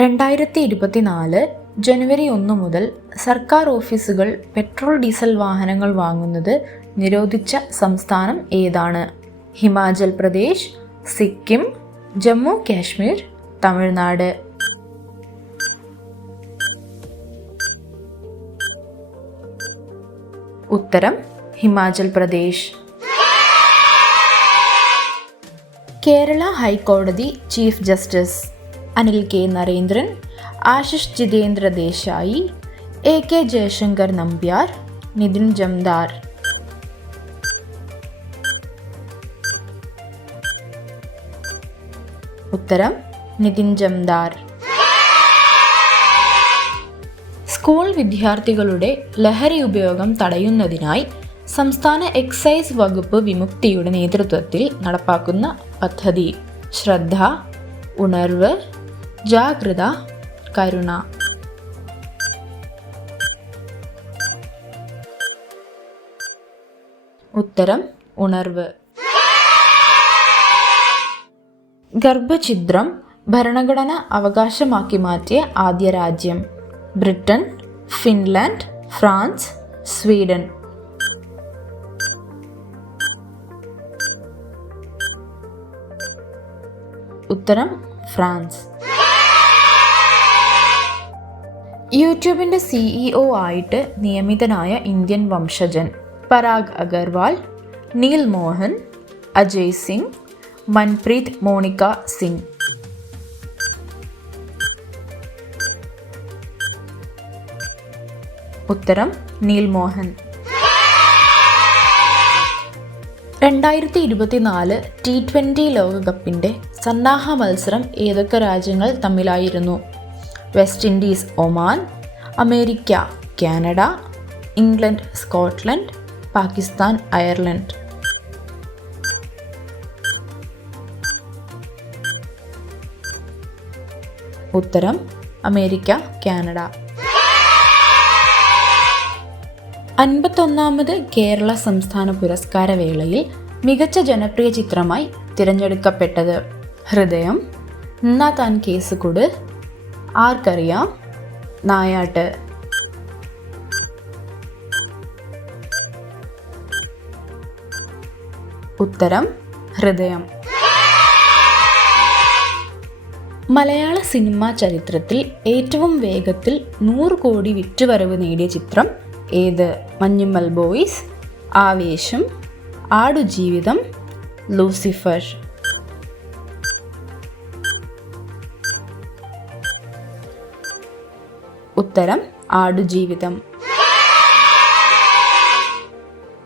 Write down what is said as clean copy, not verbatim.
2024 ജനുവരി 1 മുതൽ സർക്കാർ ഓഫീസുകൾ പെട്രോൾ ഡീസൽ വാഹനങ്ങൾ വാങ്ങുന്നത് നിരോധിച്ച സംസ്ഥാനം ഏതാണ്? ഹിമാചൽ പ്രദേശ്, സിക്കിം, ജമ്മു കാശ്മീർ, തമിഴ്നാട്. ഉത്തരം ഹിമാചൽ പ്രദേശ്. കേരള ഹൈക്കോടതി chief justice Anil K Narendran, Ashish Jitendra Desai, AK Jayashankar Nambiar, Nitin Jamdar. ഉത്തരം നിതിൻ ജംദാർ. സ്കൂൾ വിദ്യാർത്ഥികളുടെ ലഹരി ഉപയോഗം തടയുന്നതിനായി സംസ്ഥാന എക്സൈസ് വകുപ്പ് വിമുക്തിയുടെ നേതൃത്വത്തിൽ നടപ്പാക്കുന്ന പദ്ധതി. ശ്രദ്ധ, ഉണർവ്, ജാഗ്രത, കരുണ. ഉത്തരം ഉണർവ്. ഗർഭഛിദ്രം ഭരണഘടന അവകാശമാക്കി മാറ്റിയ ആദ്യ രാജ്യം. Britain, Finland, France, Sweden. ഉത്തരം ഫ്രാൻസ്. യൂട്യൂബിൻ്റെ CEO ആയിട്ട് നിയമിതനായ ഇന്ത്യൻ വംശജൻ. പരാഗ് അഗർവാൾ, നീൽ മോഹൻ, അജയ് സിംഗ്, മൻപ്രീത് മോണിക്ക സിംഗ്. ഉത്തരം നീൽ മോഹൻ. 2024 T20 ലോകകപ്പിൻ്റെ സന്നാഹ മത്സരം ഏതൊക്കെ രാജ്യങ്ങൾ തമ്മിലായിരുന്നു? West Indies Oman, America Canada, England Scotland, Pakistan Ireland. ഉത്തരം അമേരിക്ക കാനഡ. 51ാമത് കേരള സംസ്ഥാന പുരസ്കാരവേളയിൽ മികച്ച ജനപ്രിയ ചിത്രമായി തിരഞ്ഞെടുക്കപ്പെട്ടത്. ഹൃദയം, എന്നാ താൻ കേസ് കൊട്, ആർക്കറിയാം, നായാട്ട്. ഉത്തരം ഹൃദയം. മലയാള സിനിമാ ചരിത്രത്തിൽ ഏറ്റവും വേഗത്തിൽ 100 കോടി വിറ്റുവരവ് നേടിയ ചിത്രം ഏത്? മഞ്ഞുമ്മൽ ബോയ്സ്, ആവേശം, ആടുജീവിതം, ലൂസിഫർ. ഉത്തരം ആടുജീവിതം.